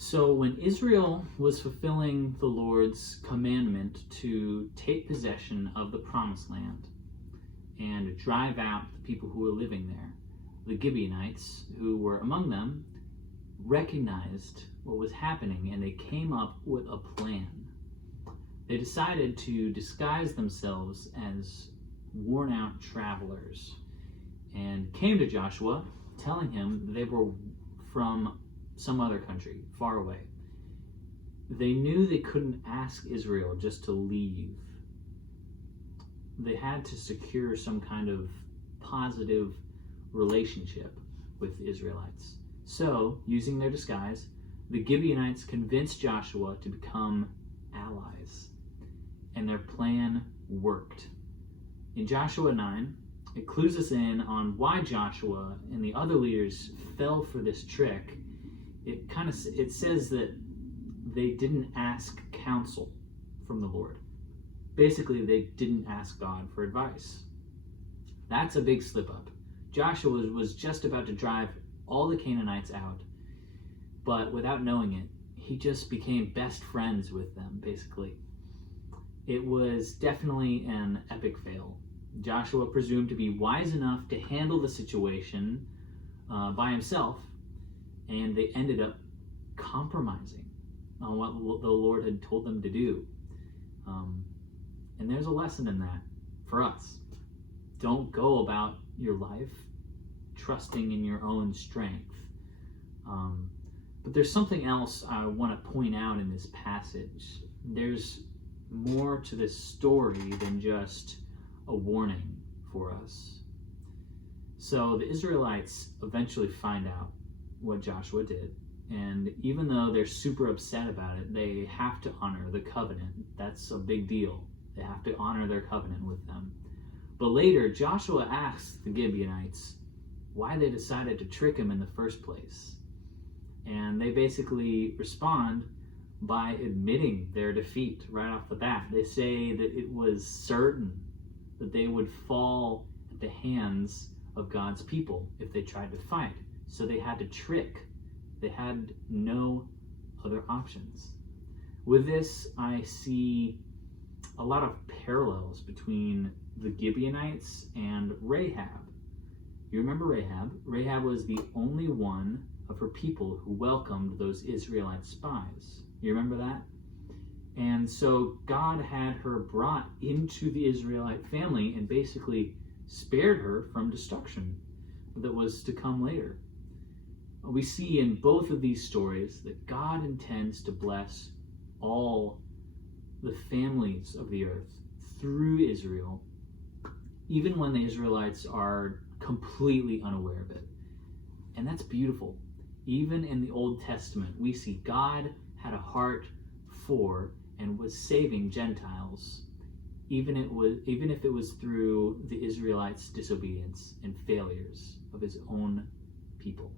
So when Israel was fulfilling the Lord's commandment to take possession of the promised land and drive out the people who were living there, the Gibeonites, who were among them, recognized what was happening and they came up with a plan. They decided to disguise themselves as worn out travelers and came to Joshua telling him they were from some other country far away. They knew they couldn't ask Israel just to leave. They had to secure some kind of positive relationship with the Israelites. So, using their disguise, the Gibeonites convinced Joshua to become allies, and their plan worked. In Joshua 9, it clues us in on why Joshua and the other leaders fell for this trick. It says that they didn't ask counsel from the Lord. Basically, they didn't ask God for advice. That's a big slip up. Joshua was just about to drive all the Canaanites out, but without knowing it, he just became best friends with them, basically. It was definitely an epic fail. Joshua presumed to be wise enough to handle the situation by himself, and they ended up compromising on what the Lord had told them to do. And there's a lesson in that for us. Don't go about your life trusting in your own strength. But there's something else I want to point out in this passage. There's more to this story than just a warning for us. So the Israelites eventually find out what Joshua did, and even though they're super upset about it, they have to honor the covenant. That's a big deal. They have to honor their covenant with them. But later, Joshua asks the Gibeonites why they decided to trick him in the first place. And they basically respond by admitting their defeat right off the bat. They say that it was certain that they would fall at the hands of God's people if they tried to fight. So they had to trick. They had no other options. With this, I see a lot of parallels between the Gibeonites and Rahab. You remember Rahab? Rahab was the only one of her people who welcomed those Israelite spies. You remember that? And so God had her brought into the Israelite family and basically spared her from destruction that was to come later. We see in both of these stories that God intends to bless all the families of the earth through Israel, even when the Israelites are completely unaware of it. And that's beautiful. Even in the Old Testament, we see God had a heart for and was saving Gentiles, even if it was through the Israelites' disobedience and failures of his own people.